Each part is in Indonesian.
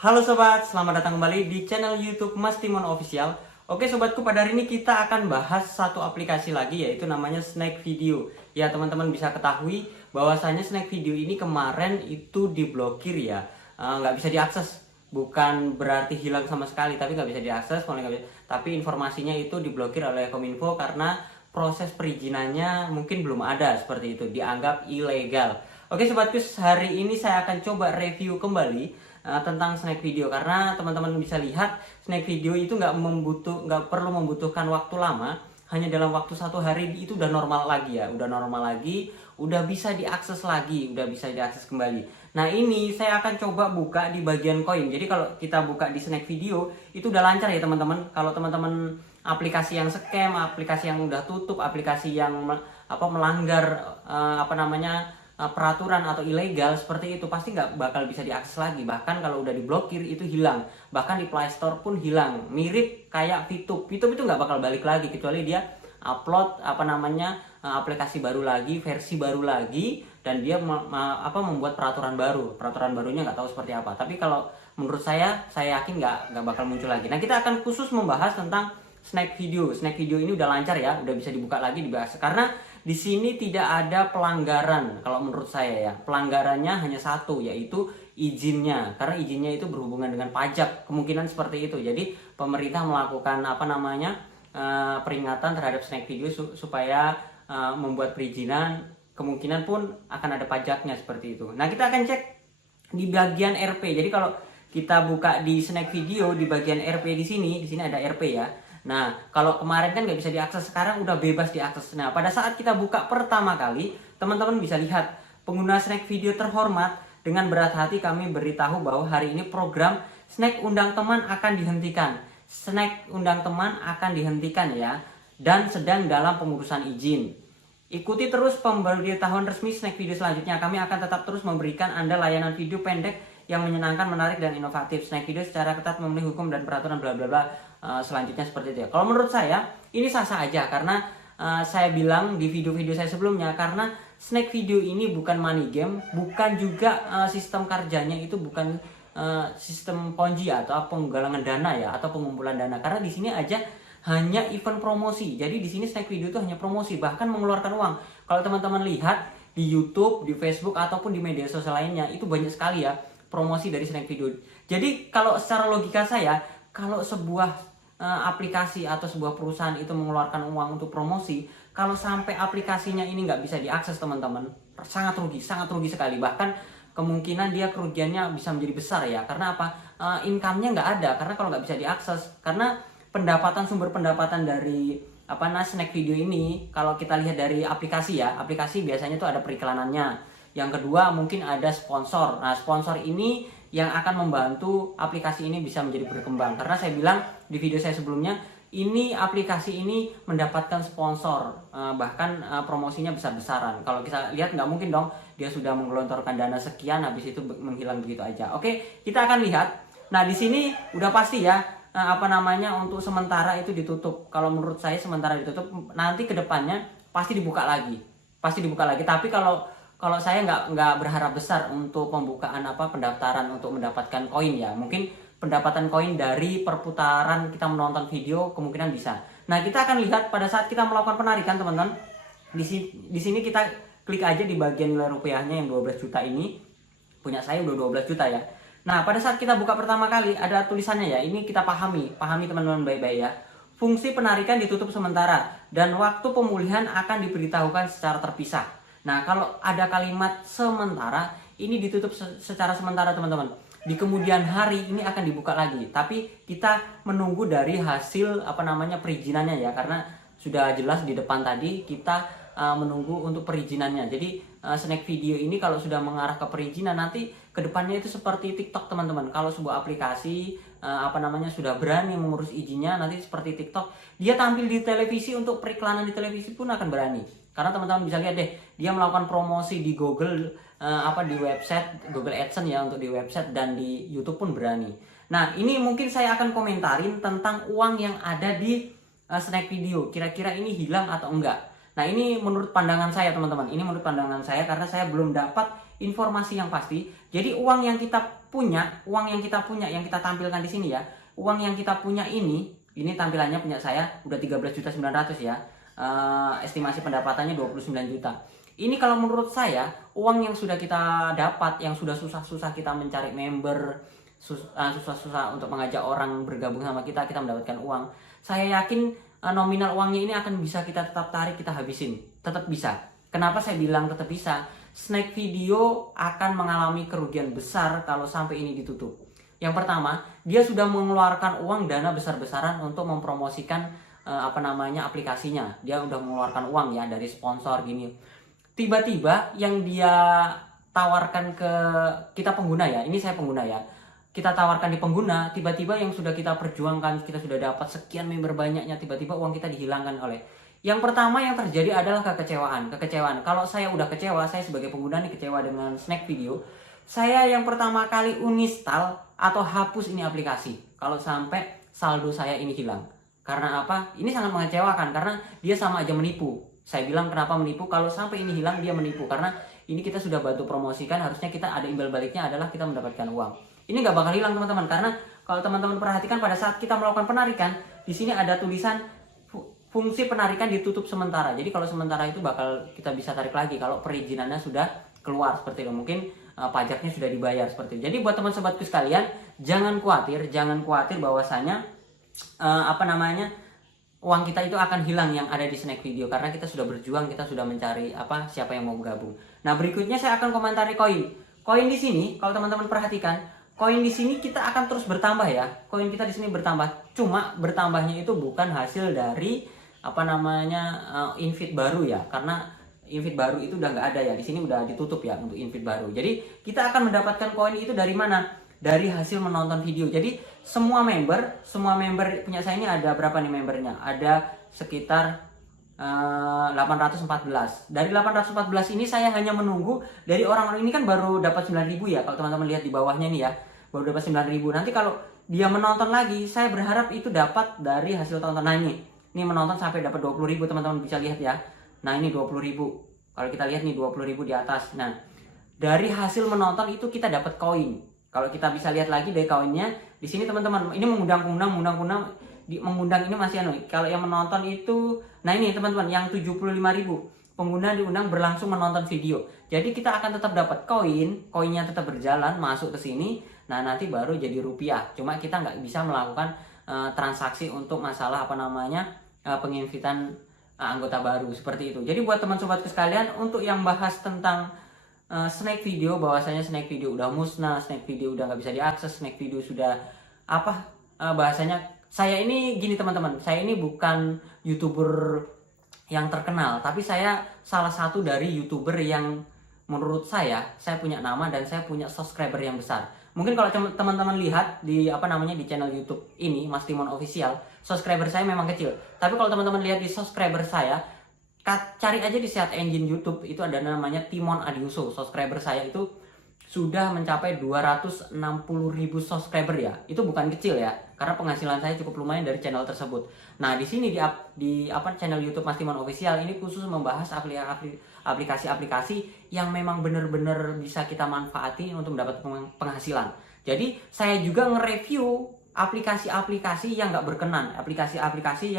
Halo sobat, selamat datang kembali di channel YouTube Mas Timon Official. Oke sobatku, pada hari ini kita akan bahas satu aplikasi lagi, yaitu namanya Snack Video. Ya teman-teman bisa ketahui bahwasanya Snack Video ini kemarin itu diblokir ya, nggak bisa diakses. Bukan berarti hilang sama sekali, tapi nggak bisa diakses. Tapi informasinya itu diblokir oleh Kominfo karena proses perizinannya mungkin belum ada, seperti itu, dianggap ilegal. Oke sobatku, hari ini saya akan coba review kembali tentang Snack Video, karena teman-teman bisa lihat Snack Video itu nggak perlu membutuhkan waktu lama, hanya dalam waktu 1 hari itu udah normal lagi ya, udah bisa diakses lagi, udah bisa diakses kembali. Nah ini saya akan coba buka di bagian koin. Jadi kalau kita buka di Snack Video itu udah lancar ya teman-teman. Kalau teman-teman aplikasi yang scam, aplikasi yang udah tutup, aplikasi yang melanggar peraturan atau ilegal seperti itu, pasti nggak bakal bisa diakses lagi. Bahkan kalau udah diblokir itu hilang, bahkan di Play Store pun hilang. Mirip kayak VTube itu nggak bakal balik lagi kecuali dia upload aplikasi baru lagi, versi baru lagi, dan dia membuat peraturan barunya nggak tahu seperti apa. Tapi kalau menurut saya yakin nggak bakal muncul lagi. Nah kita akan khusus membahas tentang Snack Video ini udah lancar ya, udah bisa dibuka lagi, dibahas, karena di sini tidak ada pelanggaran. Kalau menurut saya ya, pelanggarannya hanya satu, yaitu izinnya, karena izinnya itu berhubungan dengan pajak, kemungkinan seperti itu. Jadi pemerintah melakukan peringatan terhadap Snack Video supaya membuat perizinan, kemungkinan pun akan ada pajaknya seperti itu. Nah kita akan cek di bagian RP. Jadi kalau kita buka di Snack Video di bagian RP di sini ada RP ya. Nah, kalau kemarin kan nggak bisa diakses, sekarang udah bebas diakses. Nah, pada saat kita buka pertama kali, teman-teman bisa lihat, pengguna Snack Video terhormat, dengan berat hati kami beritahu bahwa hari ini program Snack Undang Teman akan dihentikan. Snack Undang Teman akan dihentikan ya, dan sedang dalam pengurusan izin. Ikuti terus pemberitahuan resmi Snack Video selanjutnya. Kami akan tetap terus memberikan Anda layanan video pendek yang menyenangkan, menarik, dan inovatif. Snack Video secara ketat memenuhi hukum dan peraturan bla bla bla. Selanjutnya seperti itu ya. Kalau menurut saya ini sah-sah aja, karena saya bilang di video-video saya sebelumnya, karena Snack Video ini bukan money game, bukan juga sistem kerjanya itu bukan sistem ponzi atau penggalangan dana ya, atau pengumpulan dana. Karena di sini aja hanya event promosi. Jadi di sini Snack Video itu hanya promosi, bahkan mengeluarkan uang. Kalau teman-teman lihat di YouTube, di Facebook, ataupun di media sosial lainnya, itu banyak sekali ya promosi dari Snack Video. Jadi kalau secara logika saya, kalau sebuah aplikasi atau sebuah perusahaan itu mengeluarkan uang untuk promosi, kalau sampai aplikasinya ini nggak bisa diakses teman-teman, sangat rugi sekali. Bahkan kemungkinan dia kerugiannya bisa menjadi besar ya. Karena apa? Income-nya nggak ada, karena kalau nggak bisa diakses. Karena sumber pendapatan dari Snack Video ini, kalau kita lihat dari aplikasi ya, aplikasi biasanya tuh ada periklanannya. Yang kedua mungkin ada sponsor. Nah sponsor ini yang akan membantu aplikasi ini bisa menjadi berkembang. Karena saya bilang di video saya sebelumnya, ini aplikasi ini mendapatkan sponsor, bahkan promosinya besar-besaran. Kalau kita lihat nggak mungkin dong dia sudah menggelontorkan dana sekian habis itu menghilang begitu aja. Oke, kita akan lihat. Nah di sini udah pasti ya, untuk sementara itu ditutup. Kalau menurut saya sementara ditutup, nanti kedepannya pasti dibuka lagi. Tapi kalau saya nggak berharap besar untuk pembukaan pendaftaran untuk mendapatkan koin ya. Mungkin pendapatan koin dari perputaran kita menonton video kemungkinan bisa. Nah kita akan lihat pada saat kita melakukan penarikan teman-teman. Di sini kita klik aja di bagian nilai rupiahnya yang 12 juta ini. Punya saya udah 12 juta ya. Nah pada saat kita buka pertama kali ada tulisannya ya. Ini kita pahami teman-teman baik-baik ya. Fungsi penarikan ditutup sementara dan waktu pemulihan akan diberitahukan secara terpisah. Nah kalau ada kalimat sementara, ini ditutup secara sementara teman-teman. Di kemudian hari ini akan dibuka lagi, tapi kita menunggu dari hasil perizinannya ya, karena sudah jelas di depan tadi kita menunggu untuk perizinannya. Jadi Snack Video ini kalau sudah mengarah ke perizinan, nanti kedepannya itu seperti TikTok teman-teman. Kalau sebuah aplikasi sudah berani mengurus izinnya, nanti seperti TikTok, dia tampil di televisi, untuk periklanan di televisi pun akan berani. Karena teman-teman bisa lihat deh, dia melakukan promosi di Google, di website Google AdSense ya, untuk di website, dan di YouTube pun berani. Nah ini mungkin saya akan komentarin tentang uang yang ada di Snack Video. Kira-kira ini hilang atau enggak? Nah ini menurut pandangan saya teman-teman. Ini menurut pandangan saya karena saya belum dapat informasi yang pasti. Jadi uang yang kita punya, uang yang kita punya, yang kita tampilkan di sini ya, uang yang kita punya ini tampilannya punya saya udah 13.900.000 ya. Estimasi pendapatannya 29 juta. Ini kalau menurut saya, uang yang sudah kita dapat, yang sudah susah-susah kita mencari member, susah-susah untuk mengajak orang bergabung sama kita mendapatkan uang. Saya yakin nominal uangnya ini akan bisa kita tetap tarik, kita habisin. Tetap bisa. Kenapa saya bilang tetap bisa? Snack Video akan mengalami kerugian besar kalau sampai ini ditutup. Yang pertama, dia sudah mengeluarkan uang dana besar-besaran untuk mempromosikan aplikasinya. Dia udah mengeluarkan uang ya dari sponsor gini. Tiba-tiba yang dia tawarkan ke kita pengguna ya, ini saya pengguna ya. Kita tawarkan di pengguna, tiba-tiba yang sudah kita perjuangkan, kita sudah dapat sekian member banyaknya, tiba-tiba uang kita dihilangkan oleh. Yang pertama yang terjadi adalah kekecewaan. Kalau saya udah kecewa, saya sebagai pengguna nih kecewa dengan Snack Video, saya yang pertama kali uninstall atau hapus ini aplikasi. Kalau sampai saldo saya ini hilang. Karena apa? Ini sangat mengecewakan karena dia sama aja menipu. Saya bilang kenapa menipu? Kalau sampai ini hilang dia menipu. Karena ini kita sudah bantu promosikan, harusnya kita ada imbal baliknya adalah kita mendapatkan uang. Ini nggak bakal hilang teman-teman, karena kalau teman-teman perhatikan pada saat kita melakukan penarikan, di sini ada tulisan fungsi penarikan ditutup sementara. Jadi kalau sementara itu bakal kita bisa tarik lagi kalau perizinannya sudah keluar seperti itu. Mungkin pajaknya sudah dibayar seperti itu. Jadi buat teman sobatku sekalian, jangan khawatir bahwasanya uang kita itu akan hilang yang ada di Snack Video karena kita sudah berjuang, kita sudah mencari siapa yang mau gabung. Nah, berikutnya saya akan komentari koin. Koin di sini kalau teman-teman perhatikan, koin di sini kita akan terus bertambah ya. Koin kita di sini bertambah. Cuma bertambahnya itu bukan hasil dari invite baru ya. Karena invite baru itu udah nggak ada ya. Di sini udah ditutup ya untuk invite baru. Jadi kita akan mendapatkan koin itu dari mana? Dari hasil menonton video. Jadi semua member punya saya ini ada berapa nih membernya? Ada sekitar 814. Dari 814 ini saya hanya menunggu dari orang-orang ini kan baru dapat 9.000 ya. Kalau teman-teman lihat di bawahnya nih ya, baru dapat 9.000. Nanti kalau dia menonton lagi, saya berharap itu dapat dari hasil tonton. Nah ini menonton sampai dapat 20.000, teman-teman bisa lihat ya. Nah ini 20.000. Kalau kita lihat nih 20.000 di atas. Nah dari hasil menonton itu kita dapat koin. Kalau kita bisa lihat lagi dari koinnya di sini teman-teman, ini mengundang ini masih kalau yang menonton itu, nah ini teman-teman yang 75.000 pengguna diundang berlangsung menonton video. Jadi kita akan tetap dapat koinnya tetap berjalan masuk ke sini. Nah nanti baru jadi rupiah. Cuma kita nggak bisa melakukan transaksi untuk masalah penginvitan anggota baru seperti itu. Jadi buat teman sobatku sekalian, untuk yang bahas tentang Snack Video, bahwasanya Snack Video udah musnah, Snack Video udah nggak bisa diakses, Snack Video sudah bahasanya, saya ini gini teman-teman, saya ini bukan YouTuber yang terkenal, tapi saya salah satu dari YouTuber yang menurut saya punya nama dan saya punya subscriber yang besar. Mungkin kalau teman-teman lihat di di channel YouTube ini, Mas Timon Official, subscriber saya memang kecil. Tapi kalau teman-teman lihat di subscriber saya, cari aja di search engine YouTube, itu ada namanya Timon Adiuso. Subscriber saya itu sudah mencapai 260.000 subscriber ya. Itu bukan kecil ya, karena penghasilan saya cukup lumayan dari channel tersebut. Nah, di sini di channel YouTube Mas Timon Official ini khusus membahas aplikasi-aplikasi yang memang benar-benar bisa kita manfaati untuk mendapat penghasilan. Jadi, saya juga nge-review aplikasi-aplikasi yang nggak berkenan, aplikasi-aplikasi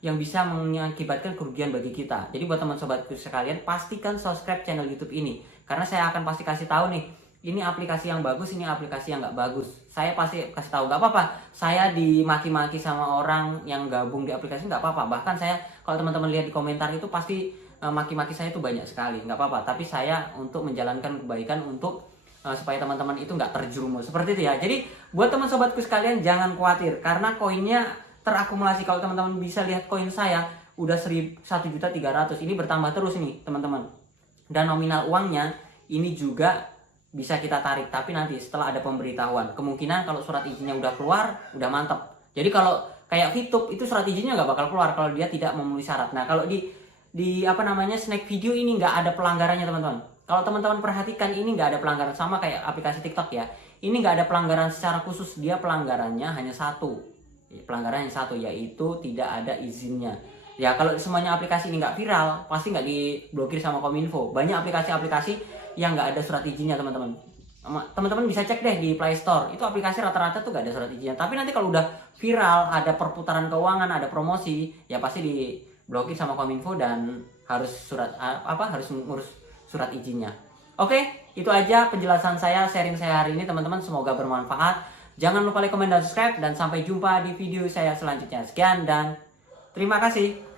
yang bisa mengakibatkan kerugian bagi kita. Jadi buat teman sobatku sekalian, pastikan subscribe channel YouTube ini, karena saya akan pasti kasih tahu nih, ini aplikasi yang bagus, ini aplikasi yang nggak bagus. Saya pasti kasih tahu, nggak apa-apa. Saya dimaki-maki sama orang yang gabung di aplikasi nggak apa-apa. Bahkan saya, kalau teman-teman lihat di komentar itu pasti maki-maki saya itu banyak sekali, nggak apa-apa. Tapi saya untuk menjalankan kebaikan untuk supaya teman-teman itu nggak terjerumus seperti itu ya. Jadi buat teman sobatku sekalian jangan khawatir, karena koinnya terakumulasi. Kalau teman-teman bisa lihat koin saya udah 1.300.000, ini bertambah terus nih teman-teman. Dan nominal uangnya ini juga bisa kita tarik, tapi nanti setelah ada pemberitahuan. Kemungkinan kalau surat izinnya udah keluar, udah mantap. Jadi kalau kayak VTube itu surat izinnya nggak bakal keluar kalau dia tidak memenuhi syarat. Nah kalau di Snack Video ini nggak ada pelanggarannya teman-teman. Kalau teman-teman perhatikan ini nggak ada pelanggaran, sama kayak aplikasi TikTok ya. Ini nggak ada pelanggaran secara khusus, dia pelanggarannya hanya satu. Pelanggaran yang satu, yaitu tidak ada izinnya. Ya kalau semuanya aplikasi ini nggak viral, pasti nggak diblokir sama Kominfo. Banyak aplikasi-aplikasi yang nggak ada surat izinnya teman-teman. Teman-teman bisa cek deh di Play Store, itu aplikasi rata-rata tuh gak ada surat izinnya. Tapi nanti kalau udah viral, ada perputaran keuangan, ada promosi, ya pasti diblokir sama Kominfo dan harus harus ngurus surat izinnya. Oke, itu aja penjelasan saya, sharing saya hari ini teman-teman, semoga bermanfaat. Jangan lupa like, comment, dan subscribe, dan sampai jumpa di video saya selanjutnya. Sekian dan terima kasih.